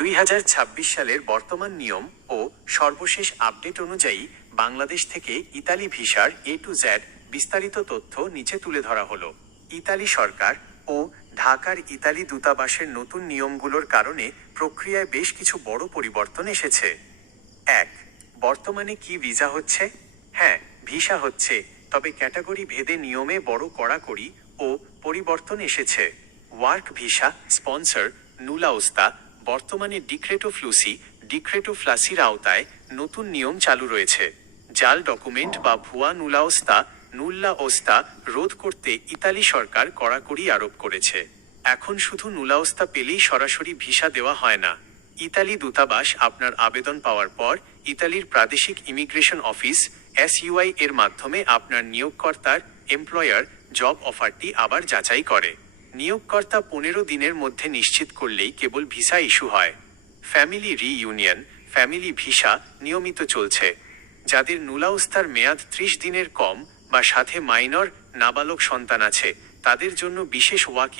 2026 সালের বর্তমান নিয়ম ও সর্বশেষ আপডেট অনুযায়ী বাংলাদেশ থেকে ইতালি ভিসার টু জেড বিস্তারিত তথ্য নিচে তুলে ধরা হলো। ইতালি সরকার ও ঢাকার ইতালি দূতাবাসের নতুন নিয়মগুলোর কারণে প্রক্রিয়ায় বেশ কিছু বড় পরিবর্তন এসেছে। 1. বর্তমানে কি ভিসা হচ্ছে? হ্যাঁ, ভিসা হচ্ছে, তবে ক্যাটাগরি ভেদে নিয়মে বড় কড়াকড়ি ও পরিবর্তন এসেছে। ওয়ার্ক ভিসা স্পন্সর নুলা ওস্তা বর্তমানে ডিক্রেটো ফ্লাসির আওতায় নতুন নিয়ম চালু রয়েছে। জাল ডকুমেন্ট বা ভুয়া নুল্লা ওস্তা রোধ করতে ইতালি সরকার কড়াকড়ি আরোপ করেছে। এখন শুধু নুলা ওস্তা পেলেই সরাসরি ভিসা দেওয়া হয় না। ইতালি দূতাবাস আপনার আবেদন পাওয়ার পর ইতালির প্রাদেশিক ইমিগ্রেশন অফিস SUI এর মাধ্যমে আপনার নিয়োগকর্তার এমপ্লয়ার জব অফারটি আবার যাচাই করে। নিয়োগকর্তা 15 দিনের মধ্যে নিশ্চিত করলেই কেবল ভিসা ইস্যু হয়। ফ্যামিলি ফ্যামিলি ভিসা নিয়মিত চলছে। যাদের নুলাওস্তার মেয়াদ 30 দিনের কম বা সাথে মাইনর নাবালক সন্তান আছে, তাদের জন্য বিশেষ ওয়াক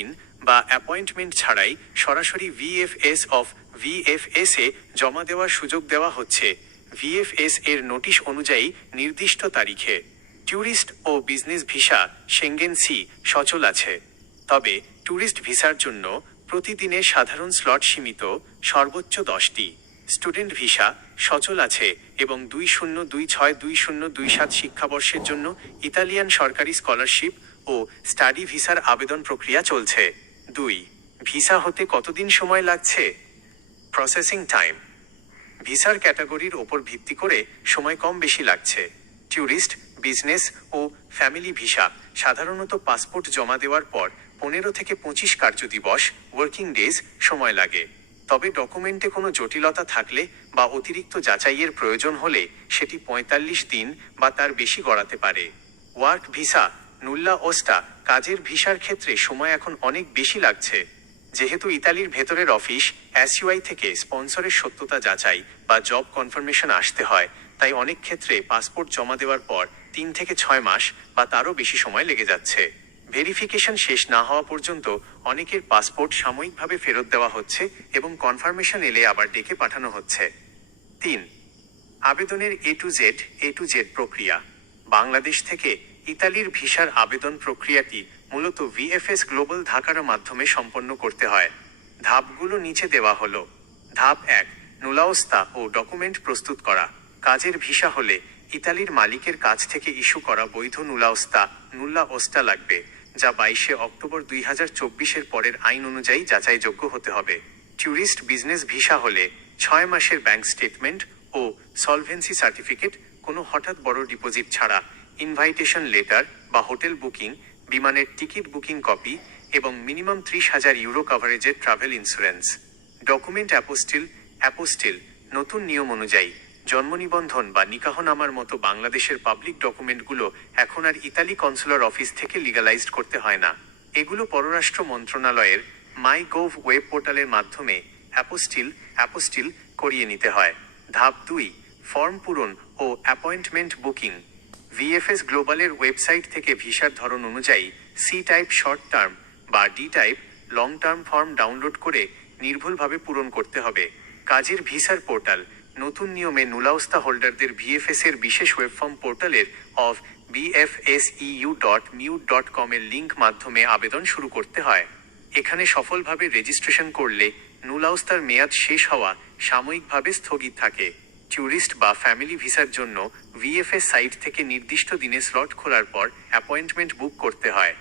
ইন বা অ্যাপয়েন্টমেন্ট ছাড়াই সরাসরি VFS এ জমা দেওয়ার সুযোগ দেওয়া হচ্ছে। VFS এর নোটিশ অনুযায়ী নির্দিষ্ট তারিখে। ট্যুরিস্ট ও বিজনেস ভিসা সেঙ্গেন সি সচল আছে, তবে ট্যুরিস্ট ভিসার জন্য প্রতিদিনে সাধারণ স্লট সীমিত, সর্বোচ্চ 10টি। স্টুডেন্ট ভিসা সচল আছে এবং 2026-2027 শিক্ষাবর্ষের জন্য ইতালিয়ান সরকারি স্কলারশিপ ও স্টাডি ভিসার আবেদন প্রক্রিয়া চলছে। 2. ভিসা হতে কতদিন সময় লাগছে? Processing time. ভিসার ক্যাটাগরির ওপর ভিত্তি করে সময় কম বেশি লাগছে। ট্যুরিস্ট, বিজনেস ও ফ্যামিলি ভিসা সাধারণত পাসপোর্ট জমা দেওয়ার পর 15 থেকে 25 কার্যদিবস ওয়ার্কিং ডেজ সময় লাগে। তবে ডকুমেন্টে কোনো জটিলতা থাকলে বা অতিরিক্ত যাচাইয়ের প্রয়োজন হলে সেটি 45 দিন বা তার বেশি গড়াতে পারে। ওয়ার্ক ভিসা নুল্লা ওস্টা কাজের ভিসার ক্ষেত্রে সময় এখন অনেক বেশি লাগছে। যেহেতু ইতালির ভেতরের অফিস SUI থেকে স্পন্সরের সত্যতা যাচাই বা জব কনফার্মেশন আসতে হয়, তাই অনেক ক্ষেত্রে পাসপোর্ট জমা দেওয়ার পর 3 থেকে 6 মাস বা তারও বেশি সময় লেগে যাচ্ছে। ভেরিফিকেশন শেষ না হওয়া পর্যন্ত অনেকের পাসপোর্ট সাময়িকভাবে ফেরত দেওয়া হচ্ছে এবং কনফার্মেশন এলে আবার ডেকে পাঠানো হচ্ছে। 3. আবেদনের টু জেড প্রক্রিয়া। বাংলাদেশ থেকে ইতালির ভিসার আবেদন প্রক্রিয়াটি মূলত VFS গ্লোবাল ঢাকার মাধ্যমে সম্পন্ন করতে হয়। ধাপগুলো নিচে দেওয়া হলো। ধাপ 1. নুলাওস্তা ও ডকুমেন্ট প্রস্তুত করা। কাজের ভিসা হলে ইতালির মালিকের কাছ থেকে ইস্যু করা বৈধ নুল্লা ওস্টা লাগবে, যা 22 অক্টোবর 2024 পরের আইন অনুযায়ী যাচাইযোগ্য হতে হবে। ট্যুরিস্ট বিজনেস ভিসা হলে 6 মাসের ব্যাংক স্টেটমেন্ট ও সলভেন্সি সার্টিফিকেট, কোনো হঠাৎ বড় ডিপোজিট ছাড়া, ইনভাইটেশন লেটার বা হোটেল বুকিং, বিমানের টিকিট বুকিং কপি এবং মিনিমাম 30,000 ইউরো কাভারেজের ট্রাভেল ইন্স্যুরেন্স। ডকুমেন্ট অ্যাপোস্টিল নতুন নিয়ম অনুযায়ী জন্ম নিবন্ধন বা নিকাহনামার মতো বাংলাদেশের পাবলিক ডকুমেন্টগুলো এখন আর ইতালি কনসুলার অফিস থেকে লিগালাইজড করতে হয় না। এগুলো পররাষ্ট্র মন্ত্রণালয়ের মাইগভ ওয়েব পোর্টালের মাধ্যমে অ্যাপোস্টিল করিয়ে নিতে হয়। ধাপ 2. ফর্ম পূরণ ও অ্যাপয়েন্টমেন্ট বুকিং। VFS গ্লোবালের ওয়েবসাইট থেকে ভিসার ধরন অনুযায়ী C টাইপ শর্ট টার্ম বা D type long term form download করে নির্ভুলভাবে পূরণ করতে হবে। কাজের ভিসার পোর্টাল। নতুন নিয়মে নুলাওস্তা হোল্ডারদের VFS এর বিশেষ ওয়েবফর্ম পোর্টালের bfseu.mute.com এর লিঙ্ক মাধ্যমে আবেদন শুরু করতে হয়। এখানে সফলভাবে রেজিস্ট্রেশন করলে নুলাওস্তার মেয়াদ শেষ হওয়া সাময়িকভাবে স্থগিত থাকে। ট্যুরিস্ট বা ফ্যামিলি ভিসার জন্য VFS সাইট থেকে নির্দিষ্ট দিনে স্লট খোলার পর অ্যাপয়েন্টমেন্ট বুক করতে হয়।